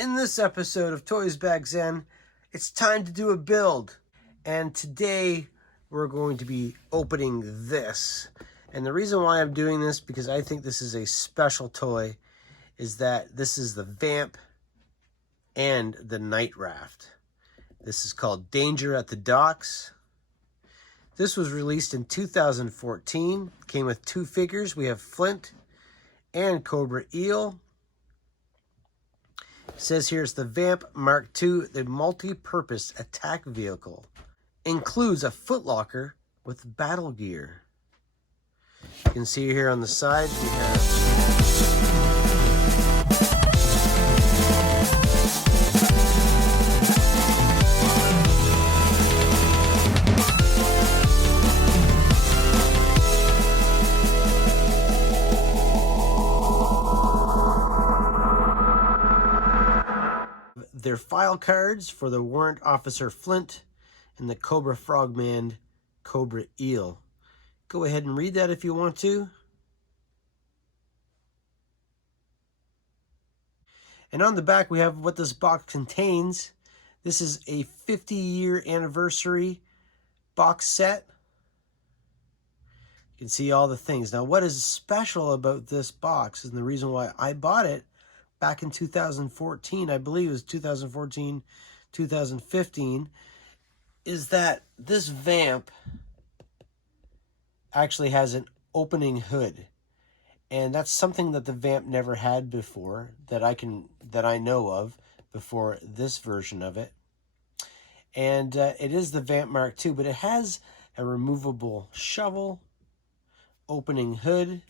In this episode of Toys Back Zen, it's time to do a build. And today we're going to be opening this. And the reason why I'm doing this, because I think this is a special toy, is that this is the Vamp and the Night Raft. This is called Danger at the Docks. This was released in 2014. Came with two figures. We have Flint and Cobra Eel. It says here it's the Vamp Mark II, the multi-purpose attack vehicle. Includes a footlocker with battle gear. You can see here on the side we have their file cards for the Warrant Officer Flint and the Cobra Frogman Cobra Eel. Go ahead and read that if you want to. And on the back we have what this box contains. This is a 50-year anniversary box set. You can see all the things. Now what is special about this box, and the reason why I bought it back in 2014, I believe it was 2014, 2015, is that this Vamp actually has an opening hood. And that's something that the Vamp never had before, that I know of before this version of it. And it is the Vamp Mark II, but it has a removable shovel, opening hood,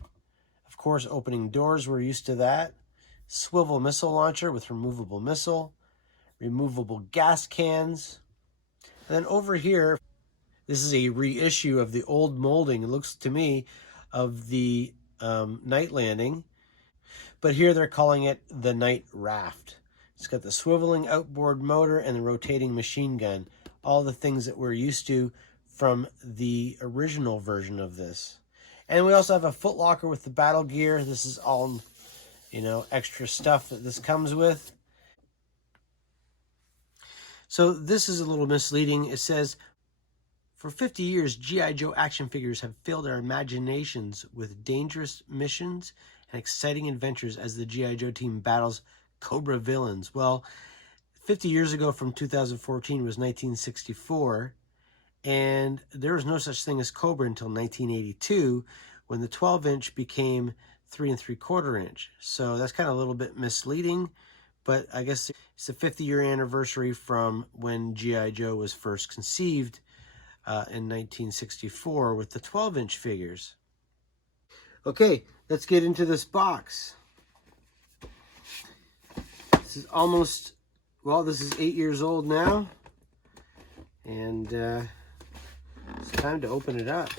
of course opening doors, we're used to that. Swivel missile launcher with removable missile, removable gas cans. And then over here, this is a reissue of the old molding, it looks to me, of the Night Landing. But here they're calling it the Night Raft. It's got the swiveling outboard motor and the rotating machine gun. All the things that we're used to from the original version of this. And we also have a footlocker with the battle gear. This is all, you know, extra stuff that this comes with. So this is a little misleading. It says, for 50 years, G.I. Joe action figures have filled our imaginations with dangerous missions and exciting adventures as the G.I. Joe team battles Cobra villains. Well, 50 years ago from 2014 was 1964, and there was no such thing as Cobra until 1982, when the 12-inch became 3 3/4 inch. So that's kind of a little bit misleading, but I guess it's the 50-year anniversary from when G.I. Joe was first conceived in 1964 with the 12-inch figures. Okay, let's get into this box. This is almost, well, this is 8 years old now, and it's time to open it up.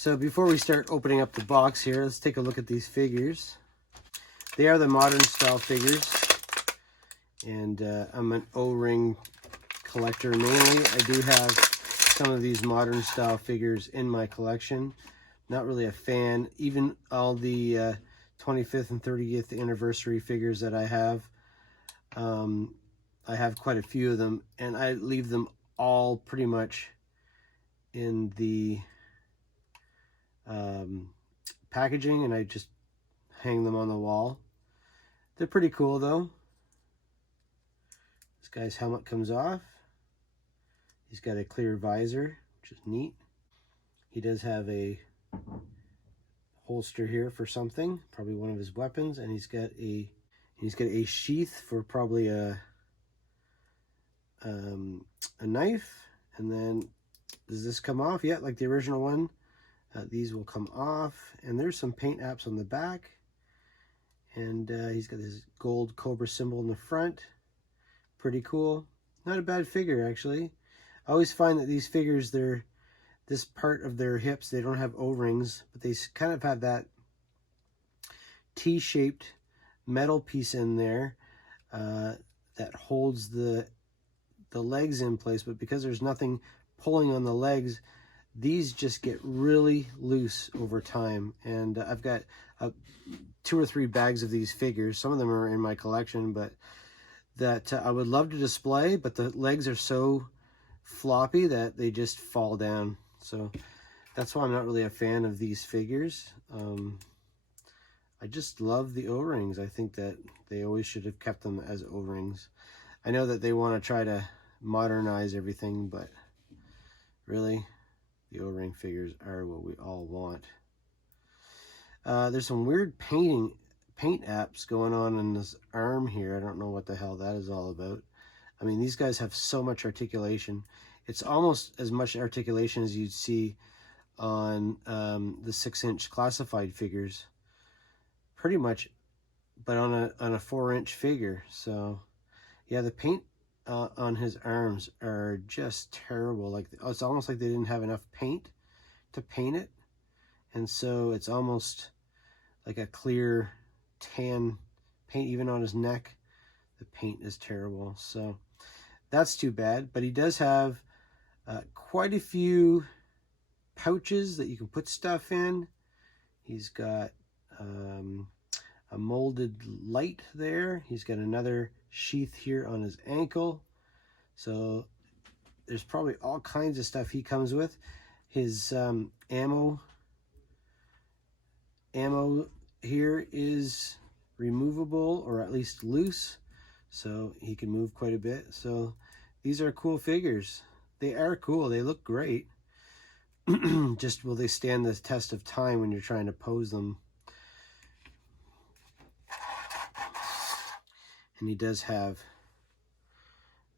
So before we start opening up the box here, let's take a look at these figures. They are the modern style figures, and I'm an O-ring collector mainly. I do have some of these modern style figures in my collection. Not really a fan. Even all the 25th and 30th anniversary figures that I have quite a few of them, and I leave them all pretty much in the packaging, and I just hang them on the wall. They're pretty cool though. This guy's helmet comes off. He's got a clear visor, which is neat. He does have a holster here for something, probably one of his weapons, and he's got a sheath for probably a knife. And then does this come off? Yeah, like the original one. These will come off, and there's some paint apps on the back, and he's got this gold Cobra symbol in the front. Pretty cool. Not a bad figure, actually. I always find that these figures, this part of their hips, they don't have O-rings, but they kind of have that T-shaped metal piece in there that holds the legs in place, but because there's nothing pulling on the legs, these just get really loose over time. And I've got 2 or 3 bags of these figures. Some of them are in my collection, but that I would love to display, but the legs are so floppy that they just fall down. So that's why I'm not really a fan of these figures. I just love the O-rings. I think that they always should have kept them as O-rings. I know that they want to try to modernize everything, but really, the O-ring figures are what we all want. There's some weird paint apps going on in this arm here. I don't know what the hell that is all about. I mean, these guys have so much articulation. It's almost as much articulation as you'd see on the 6-inch classified figures. Pretty much, but on a 4-inch figure. So yeah, the paint on his arms are just terrible. Like, it's almost like they didn't have enough paint to paint it, and so it's almost like a clear tan paint. Even on his neck, the paint is terrible. So that's too bad. But he does have quite a few pouches that you can put stuff in. He's got a molded light there. He's got another sheath here on his ankle. So there's probably all kinds of stuff he comes with. His ammo here is removable, or at least loose, so he can move quite a bit. So these are cool figures. They are cool. They look great. Just will they stand the test of time when you're trying to pose them? And he does have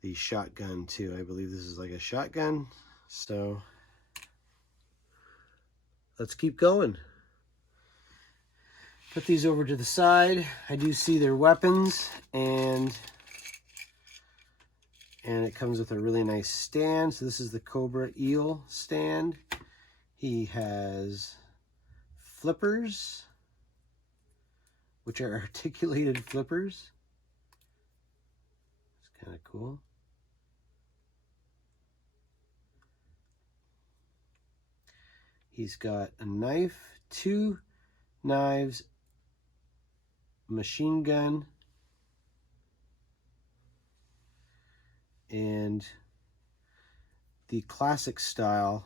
the shotgun too. I believe this is like a shotgun. So let's keep going. Put these over to the side. I do see their weapons, and it comes with a really nice stand. So this is the Cobra Eel stand. He has flippers, which are articulated flippers. It's kind of cool. He's got a knife, 2 knives, machine gun, and the classic style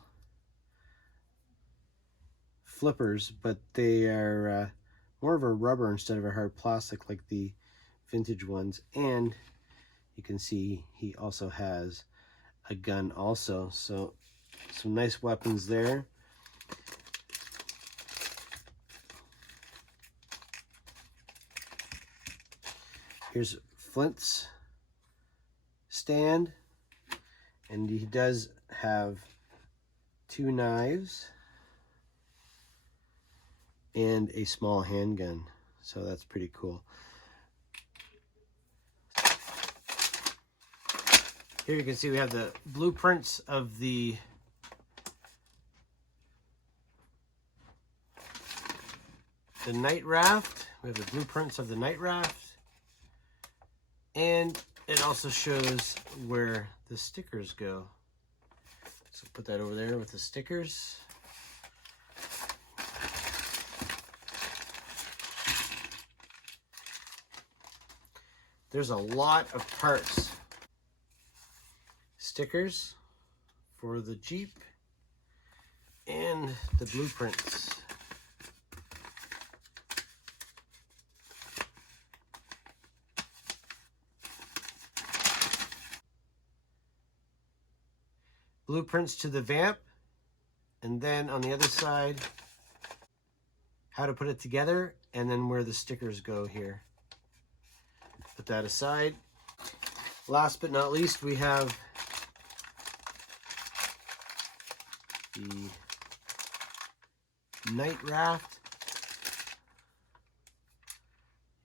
flippers, but they are more of a rubber instead of a hard plastic like the vintage ones. And you can see he also has a gun also. So some nice weapons there. Here's Flint's stand, and he does have 2 knives and a small handgun, so that's pretty cool. Here you can see we have the blueprints of the Night Raft. We have the blueprints of the Night Raft. And it also shows where the stickers go. So put that over there with the stickers. There's a lot of parts. Stickers for the Jeep and the blueprints. Blueprints to the Vamp, and then on the other side, how to put it together, and then where the stickers go here. Put that aside. Last but not least, we have the Night Raft.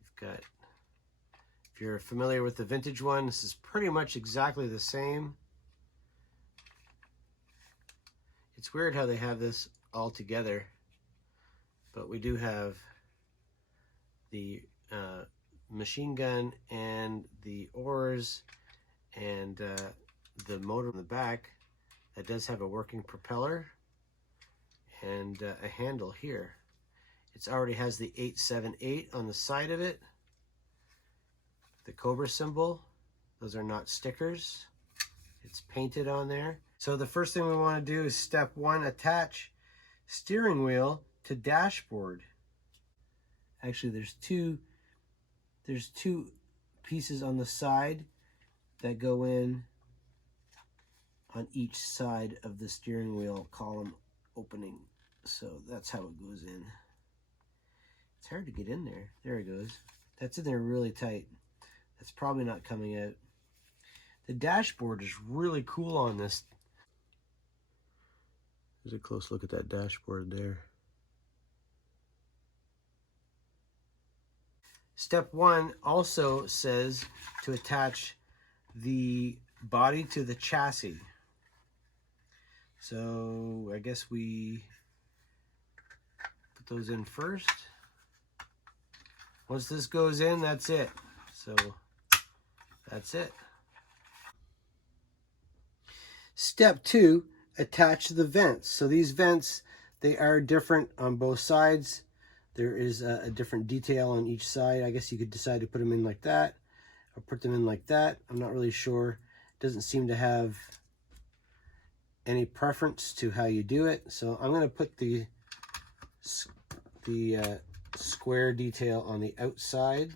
You've got, if you're familiar with the vintage one, this is pretty much exactly the same. It's weird how they have this all together, but we do have the machine gun and the oars and the motor in the back. That does have a working propeller and a handle here. It already has the 878 on the side of it, the Cobra symbol. Those are not stickers. It's painted on there. So the first thing we want to do is step 1, attach steering wheel to dashboard. Actually, there's two pieces on the side that go in on each side of the steering wheel column opening. So that's how it goes in. It's hard to get in there. There it goes. That's in there really tight. That's probably not coming out. The dashboard is really cool on this. There's a close look at that dashboard there. Step 1 also says to attach the body to the chassis. So I guess we put those in first. Once this goes in, that's it. So that's it. Step 2, attach the vents. So these vents, they are different on both sides. There is a different detail on each side. I guess you could decide to put them in like that or put them in like that. I'm not really sure. It doesn't seem to have any preference to how you do it. So I'm going to put the square detail on the outside.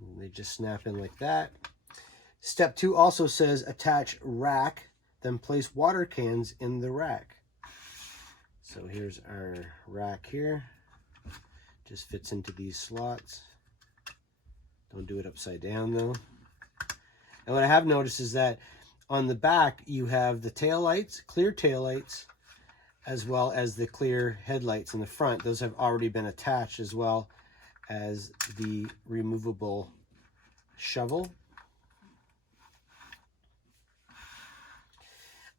And they just snap in like that. Step 2 also says attach rack, then place water cans in the rack. So here's our rack here. Just fits into these slots. Don't do it upside down though. And what I have noticed is that on the back you have the tail lights, clear tail lights, as well as the clear headlights in the front. Those have already been attached, as well as the removable shovel.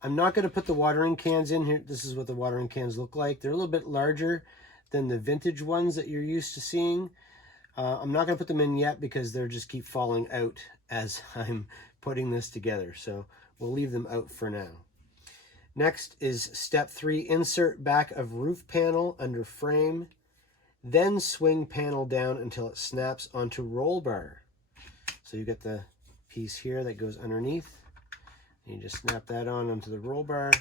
I'm not going to put the watering cans in here. This is what the watering cans look like. They're a little bit larger than the vintage ones that you're used to seeing. I'm not going to put them in yet because they'll just keep falling out as I'm putting this together. So we'll leave them out for now. Next is step 3, insert back of roof panel under frame, then swing panel down until it snaps onto roll bar. So you get the piece here that goes underneath. You just snap that on onto the roll bar,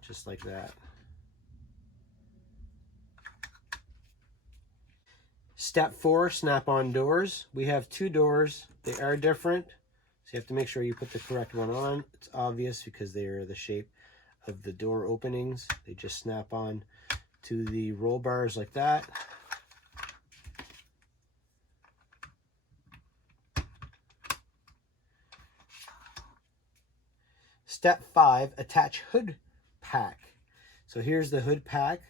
just like that. Step 4, snap-on doors. We have 2 doors. They are different, so you have to make sure you put the correct one on. It's obvious because they are the shape of the door openings. They just snap on to the roll bars like that. Step 5, attach hood pack. So here's the hood pack,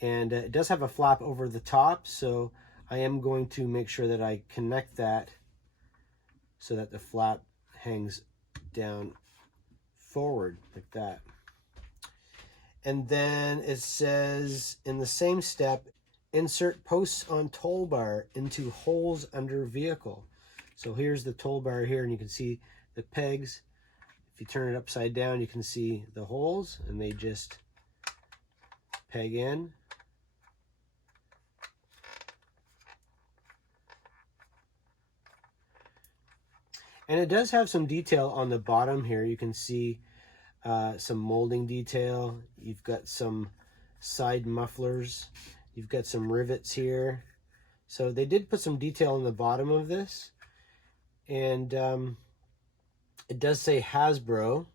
and it does have a flap over the top, so I am going to make sure that I connect that so that the flap hangs down forward like that. And then it says in the same step, insert posts on toll bar into holes under vehicle. So here's the toll bar here, and you can see the pegs. If you turn it upside down, you can see the holes, and they just peg in. And it does have some detail on the bottom here. You can see some molding detail. You've got some side mufflers. You've got some rivets here. So they did put some detail on the bottom of this. And it does say Hasbro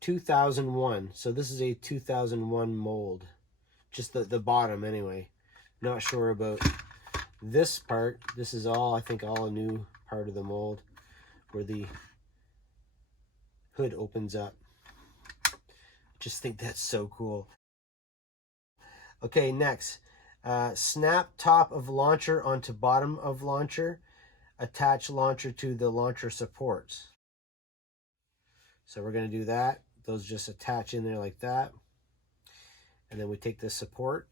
2001. So this is a 2001 mold. Just the bottom anyway. Not sure about this part. This is all, I think, all a new part of the mold where the hood opens up. Just think that's so cool. Okay, next. Snap top of launcher onto bottom of launcher. Attach launcher to the launcher supports. So we're going to do that. Those just attach in there like that. And then we take the support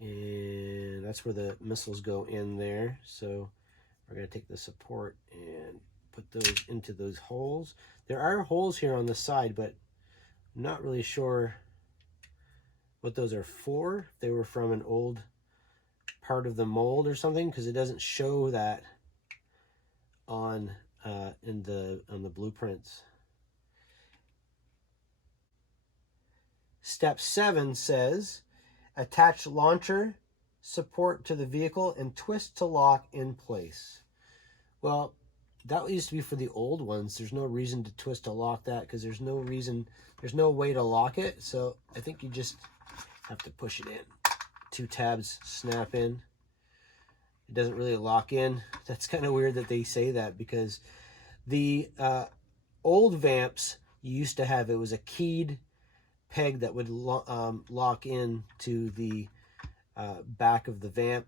And that's where the missiles go in there. So we're going to take the support and put those into those holes. There are holes here on the side, but I'm not really sure what those are for. If they were from an old part of the mold or something, because it doesn't show that on the blueprints. Step 7 says, attach launcher support to the vehicle and twist to lock in place. Well, that used to be for the old ones. There's no reason to twist to lock that because there's no way to lock it. So I think you just have to push it in. 2 tabs snap in. It doesn't really lock in. That's kind of weird that they say that, because the old Vamps you used to have, it was a keyed peg that would lock in to the back of the Vamp.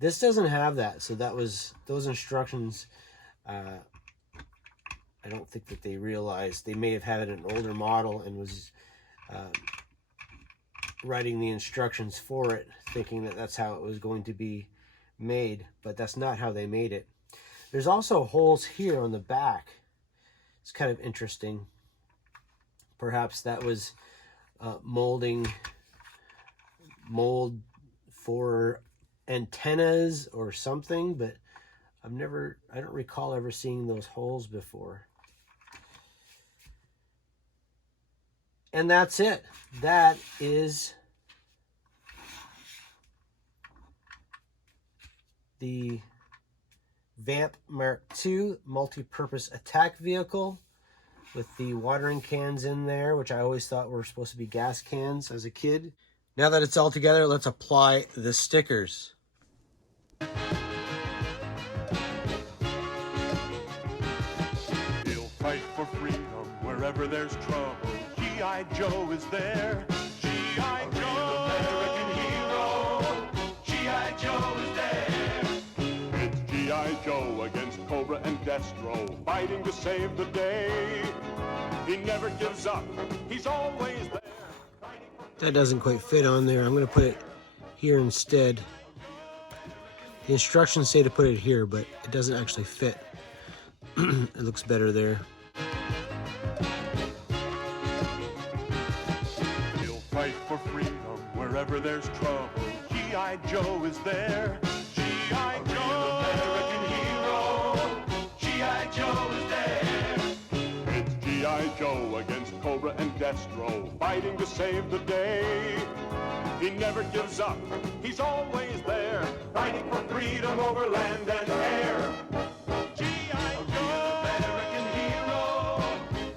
This doesn't have that, so that was those instructions. I don't think that they realized. They may have had an older model and was writing the instructions for it, thinking that that's how it was going to be made, but that's not how they made it. There's also holes here on the back. It's kind of interesting. Perhaps that was mold for antennas or something, but I don't recall ever seeing those holes before. And that's it. That is the Vamp Mark II multi-purpose attack vehicle with the watering cans in there, which I always thought were supposed to be gas cans as a kid. Now that it's all together, let's apply the stickers. He'll fight for freedom wherever there's trouble. G.I. Joe is there. G.I. Joe, American hero. G.I. Joe is there. It's G.I. Joe against Cobra and Destro, fighting to save the day. He never gives up. He's always there. That doesn't quite fit on there. I'm going to put it here instead. The instructions say to put it here, but it doesn't actually fit. It looks better there. He'll fight for freedom wherever there's trouble. G.I. Joe is there. G.I. Joe, American hero. G.I. Joe is there. It's G.I. Joe against Cobra and Destro, fighting to save the day. He never gives up. He's always there, fighting for freedom over land and air. G.I. Joe, American hero.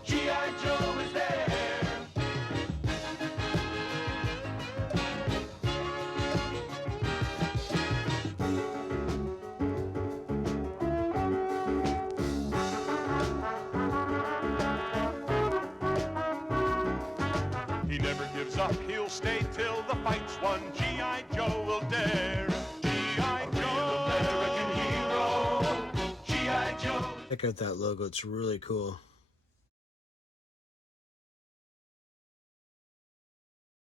G.I. Joe is there. He never gives up. He'll stay till the fight's won. G.I. Joe will dare. G.I. Joe, American hero. G.I. Joe. Check out that logo. It's really cool.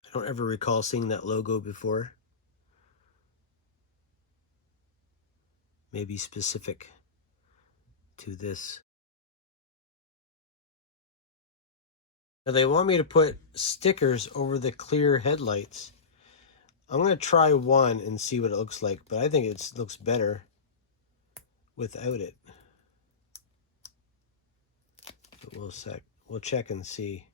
I don't ever recall seeing that logo before. Maybe specific to this. Now they want me to put stickers over the clear headlights. I'm going to try one and see what it looks like, but I think it looks better without it. But we'll check and see.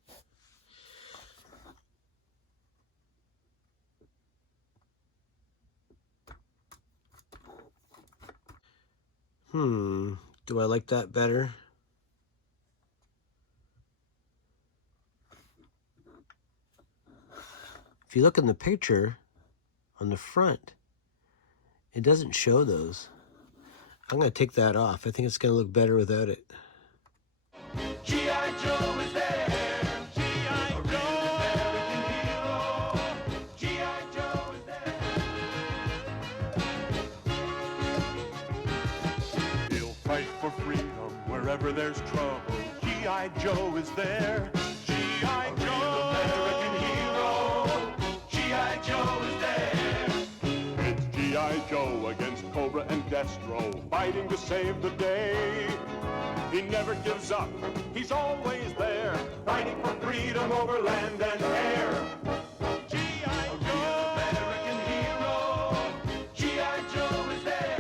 Do I like that better? If you look in the picture on the front, it doesn't show those. I'm going to take that off. I think it's going to look better without it. G.I. Joe is there. G.I. Joe, American hero. G.I. Joe is there. He'll fight for freedom wherever there's trouble. G.I. Joe is there. G.I. Joe, American hero. G.I. Joe is there. Destro, fighting to save the day. He never gives up, he's always there, fighting for freedom over land and air. G.I. Joe, American hero, G.I. Joe is there.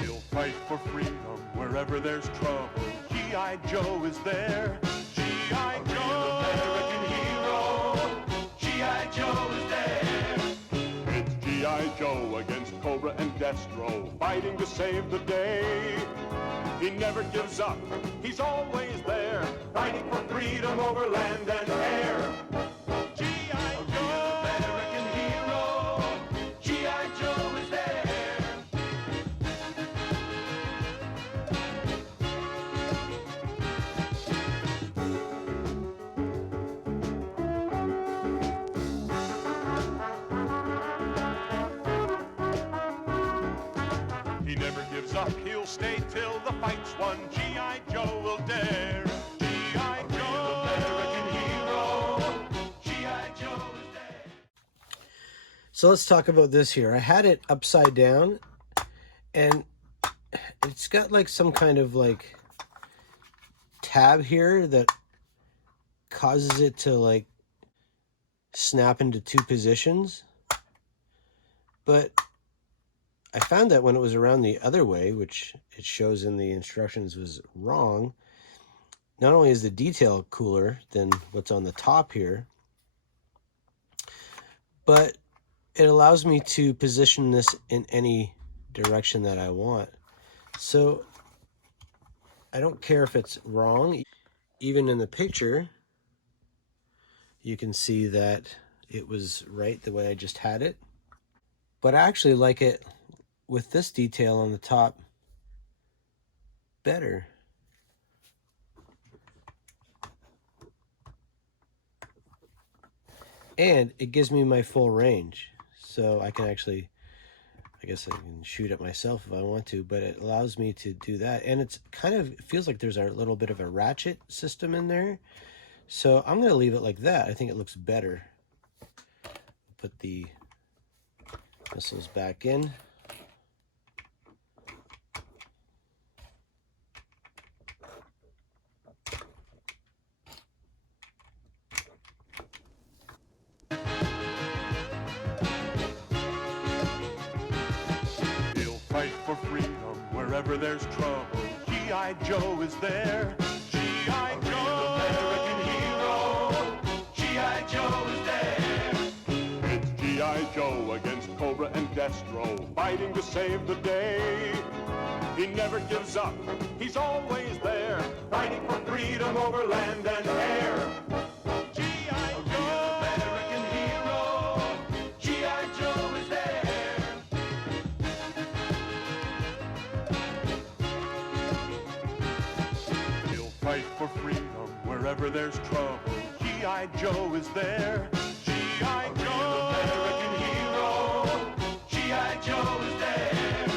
He'll fight for freedom wherever there's trouble. G.I. Joe is there. G.I. Joe, American hero, G.I. Joe is there. It's G.I. Joe against Cobra and Destro, fighting to save the day. He never gives up, he's always there, fighting for freedom over land and air. G.I. Joe, American hero, G.I. Joe is there. He never gives up, he'll stay till the fight's won. G.I. Joe will dare. G.I. Joe, American hero, G.I. Joe is there. So let's talk about this here. I had it upside down, and it's got like some kind of like tab here that causes it to like snap into two positions. But I found that when it was around the other way, which it shows in the instructions was wrong, not only is the detail cooler than what's on the top here, but it allows me to position this in any direction that I want. So I don't care if it's wrong. Even in the picture, you can see that it was right the way I just had it. But I actually like it with this detail on the top better. And it gives me my full range. So I can actually, I guess I can shoot it myself if I want to, but it allows me to do that. And it's kind of, it feels like there's a little bit of a ratchet system in there. So I'm going to leave it like that. I think it looks better. Put the missiles back in. Fight for freedom wherever there's trouble. G.I. Joe is there. G.I. Joe, American hero. G.I. Joe is there. It's G.I. Joe against Cobra and Destro, fighting to save the day. He never gives up, he's always there, fighting for freedom over land and air. G.I. Joe, American hero. G.I. Joe is there. Fight for freedom wherever there's trouble. G.I. Joe is there. G.I. Joe, American hero. G.I. Joe is there.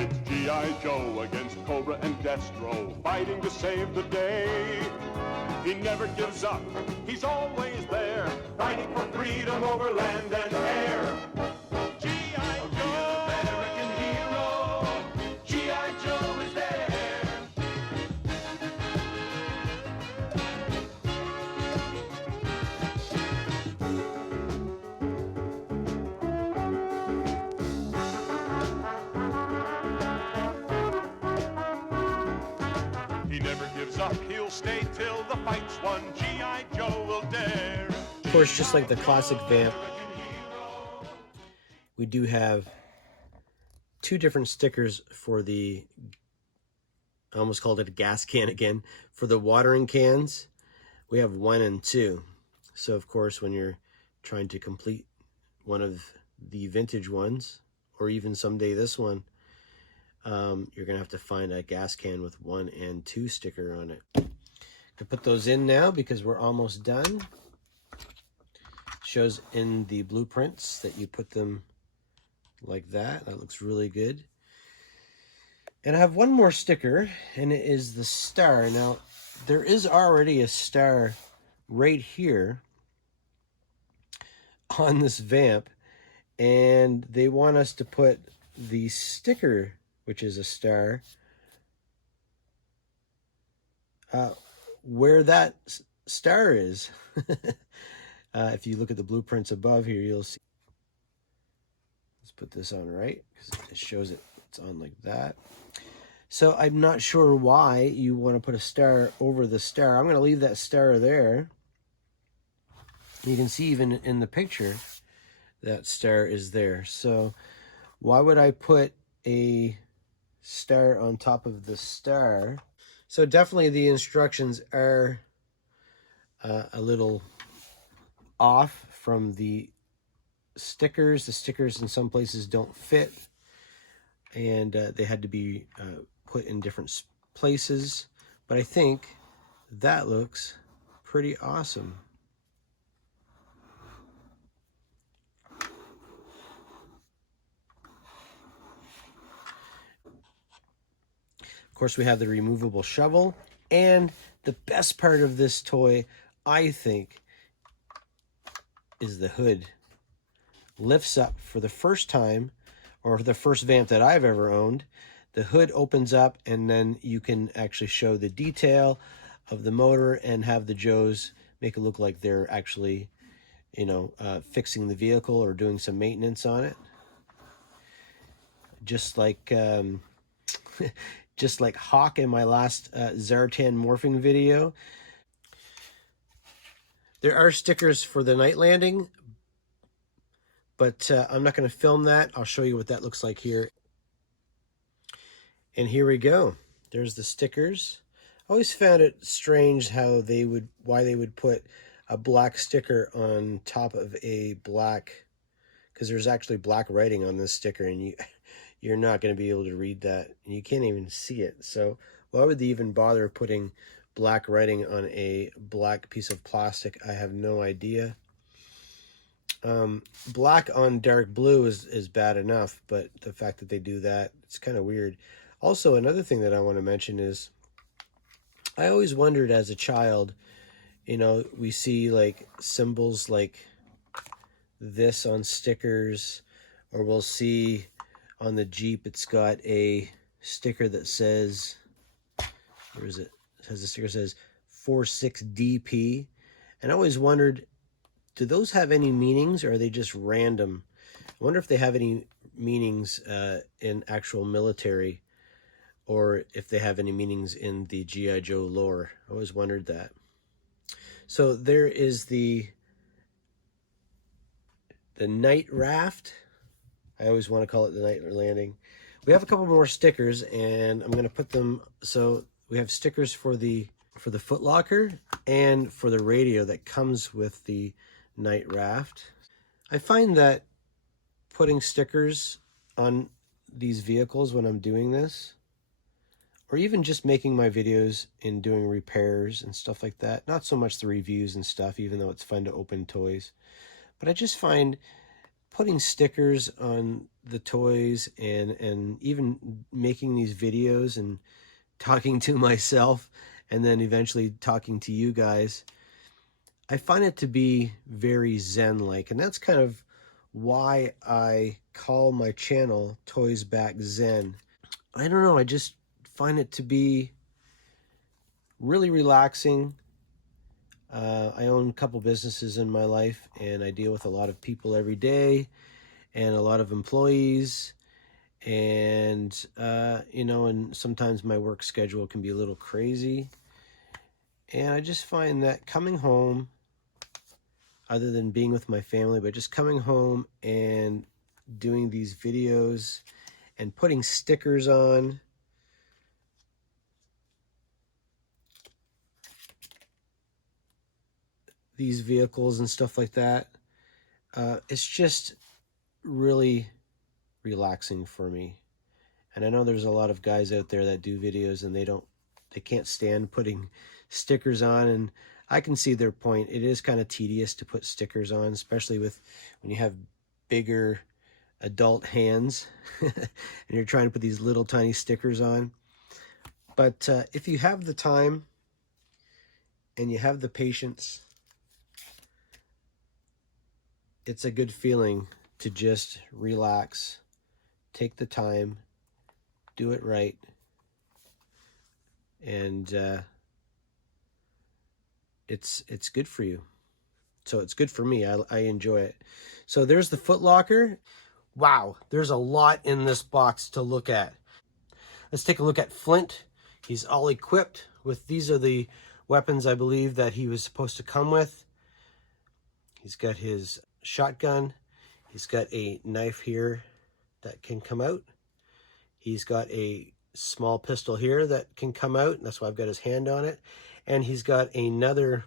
It's G.I. Joe against Cobra and Destro, fighting to save the day. He never gives up, he's always there, fighting for freedom over land and air. G.I. Joe, American hero. G.I. Joe is there. He never gives up, he'll stay till the fight's won. G.I. Joe will dare. Of course, just like the classic Vamp, we do have two different stickers for the, I almost called it a gas can again, for the watering cans. We have 1 and 2. So of course, when you're trying to complete one of the vintage ones, or even someday this one, you're gonna have to find a gas can with 1 and 2 sticker on it. To put those in now because we're almost done. Shows in the blueprints that you put them like that. That looks really good. And I have one more sticker, and it is the star. Now, there is already a star right here, on this vamp, and they want us to put the sticker, which is a star, where that star is. If you look at the blueprints above here, you'll see. Let's put this on right, because it shows it's on like that. So I'm not sure why you want to put a star over the star. I'm going to leave that star there. You can see even in the picture that star is there. So why would I put a star on top of the star? So definitely the instructions are a little off from the stickers. The stickers in some places don't fit, and they had to be put in different places. But I think that looks pretty awesome. Of course, we have the removable shovel, and the best part of this toy, I think, is the hood. Lifts up for the first time, or the first vamp that I've ever owned. The hood opens up, and then you can actually show the detail of the motor and have the Joes make it look like they're actually, fixing the vehicle or doing some maintenance on it. Just like just like Hawk in my last Zartan morphing video. There are stickers for the night landing, but I'm not going to film that. I'll show you what that looks like here. And here we go. There's the stickers. I always found it strange why they would put a black sticker on top of a black, because there's actually black writing on this sticker, and you're not going to be able to read that, and you can't even see it. So why would they even bother putting black writing on a black piece of plastic? I have no idea. Black on dark blue is bad enough, but the fact that they do that, it's kind of weird. Also, another thing that I want to mention is, I always wondered as a child, we see like symbols like this on stickers, or we'll see on the Jeep, it's got a sticker that says, where is it? It has a sticker that says 46DP. And I always wondered, do those have any meanings, or are they just random? I wonder if they have any meanings in actual military, or if they have any meanings in the G.I. Joe lore. I always wondered that. So there is the night raft. I always want to call it the night landing. We have a couple more stickers, and I'm going to put them. So we have stickers for the foot locker and for the radio that comes with the night raft. I find that putting stickers on these vehicles when I'm doing this, or even just making my videos and doing repairs and stuff like that, not so much the reviews and stuff, even though it's fun to open toys, but I just find putting stickers on the toys and even making these videos and talking to myself and then eventually talking to you guys, I find it to be very zen-like. And that's kind of why I call my channel Toys Back Zen. I don't know, I just find it to be really relaxing. I own a couple businesses in my life, and I deal with a lot of people every day and a lot of employees, and and sometimes my work schedule can be a little crazy, and I just find that coming home, other than being with my family, but just coming home and doing these videos and putting stickers on these vehicles and stuff like that, it's just really relaxing for me. And I know there's a lot of guys out there that do videos and they can't stand putting stickers on, and I can see their point. It is kind of tedious to put stickers on, especially when you have bigger adult hands and you're trying to put these little tiny stickers on. But if you have the time and you have the patience, it's a good feeling to just relax, take the time, do it right, and it's good for you. So it's good for me. I enjoy it. So there's the Foot Locker. Wow, there's a lot in this box to look at. Let's take a look at Flint. He's all equipped with, these are the weapons I believe that he was supposed to come with. He's got his shotgun. He's got a knife here that can come out. He's got a small pistol here that can come out, and that's why I've got his hand on it. And he's got another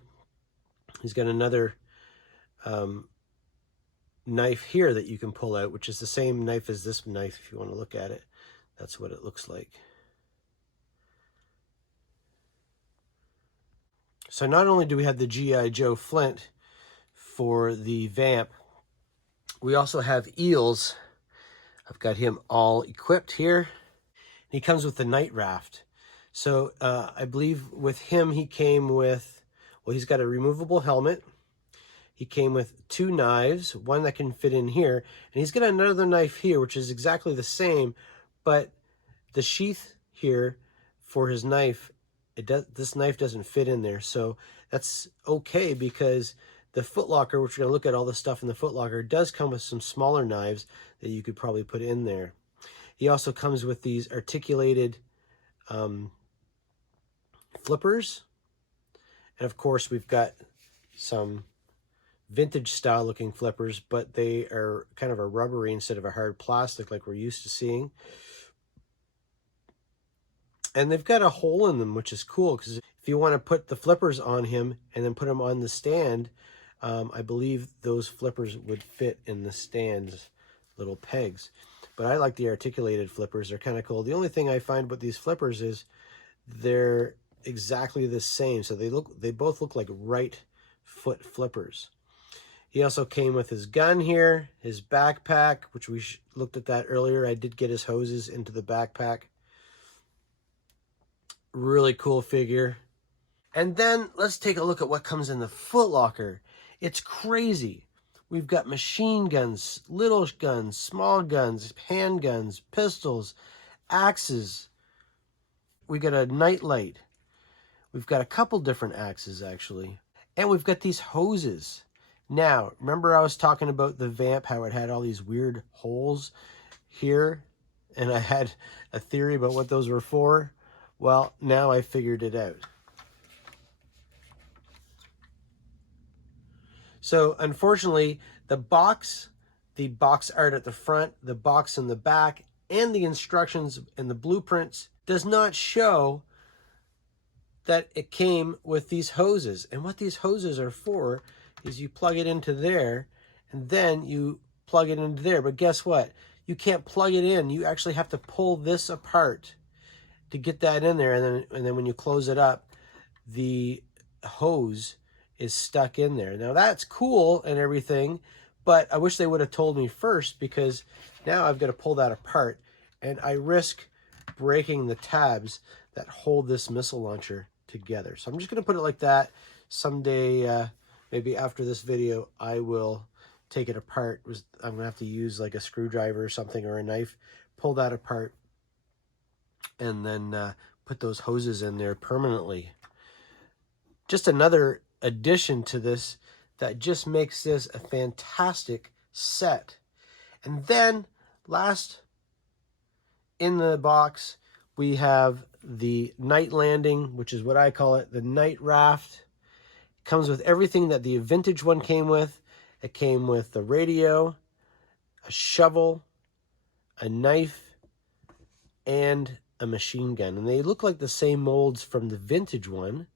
knife here that you can pull out, which is the same knife as this knife if you want to look at it. That's what it looks like. So not only do we have the G.I. Joe Flint for the Vamp, we also have Eels. I've got him all equipped here. He comes with the Night Raft. So I believe with him he came with, well, he's got a removable helmet. He came with 2 knives, one that can fit in here, and he's got another knife here, which is exactly the same, but the sheath here for his knife, this knife doesn't fit in there. So that's okay, because the Foot Locker, which we're going to look at all the stuff in the Foot Locker, does come with some smaller knives that you could probably put in there. He also comes with these articulated flippers. And of course, we've got some vintage style looking flippers, but they are kind of a rubbery instead of a hard plastic like we're used to seeing. And they've got a hole in them, which is cool, because if you want to put the flippers on him and then put them on the stand, I believe those flippers would fit in the stand's little pegs. But I like the articulated flippers. They're kind of cool. The only thing I find with these flippers is they're exactly the same. So they both look like right foot flippers. He also came with his gun here, his backpack, which we looked at that earlier. I did get his hoses into the backpack. Really cool figure. And then let's take a look at what comes in the Foot Locker. It's crazy. We've got machine guns, little guns, small guns, handguns, pistols, axes. We got a nightlight. We've got a couple different axes, actually. And we've got these hoses. Now, remember I was talking about the Vamp, how it had all these weird holes here? And I had a theory about what those were for. Well, now I figured it out. So, unfortunately, the box art at the front, the box in the back, and the instructions and the blueprints does not show that it came with these hoses. And what these hoses are for is you plug it into there, and then you plug it into there. But guess what? You can't plug it in. You actually have to pull this apart to get that in there, and then when you close it up, the hose is stuck in there. Now that's cool and everything, but I wish they would have told me first, because now I've got to pull that apart, and I risk breaking the tabs that hold this missile launcher together. So I'm just going to put it like that. Someday, maybe after this video, I will take it apart. I'm going to have to use like a screwdriver or something, or a knife, pull that apart, and then put those hoses in there permanently. Just another addition to this that just makes this a fantastic set. And then last in the box, we have the Night Landing, which is what I call it, the Night Raft. It comes with everything that the vintage one came with. It came with the radio, a shovel, a knife, and a machine gun. And they look like the same molds from the vintage one.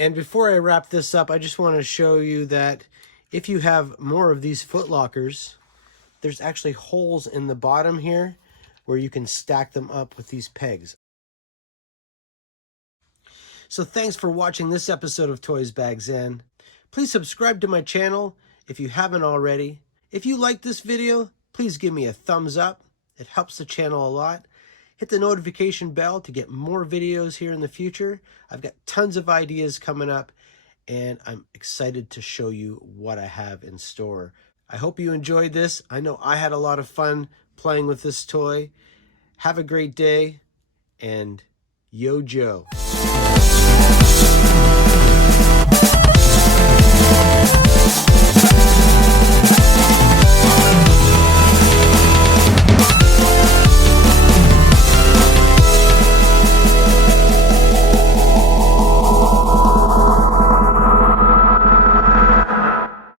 And before I wrap this up, I just want to show you that if you have more of these Foot Lockers, there's actually holes in the bottom here where you can stack them up with these pegs. So thanks for watching this episode of Toys Bags In. Please subscribe to my channel if you haven't already. If you like this video, please give me a thumbs up. It helps the channel a lot. Hit the notification bell to get more videos here in the future. I've got tons of ideas coming up, and I'm excited to show you what I have in store. I hope you enjoyed this. I know I had a lot of fun playing with this toy. Have a great day, and Yo Joe.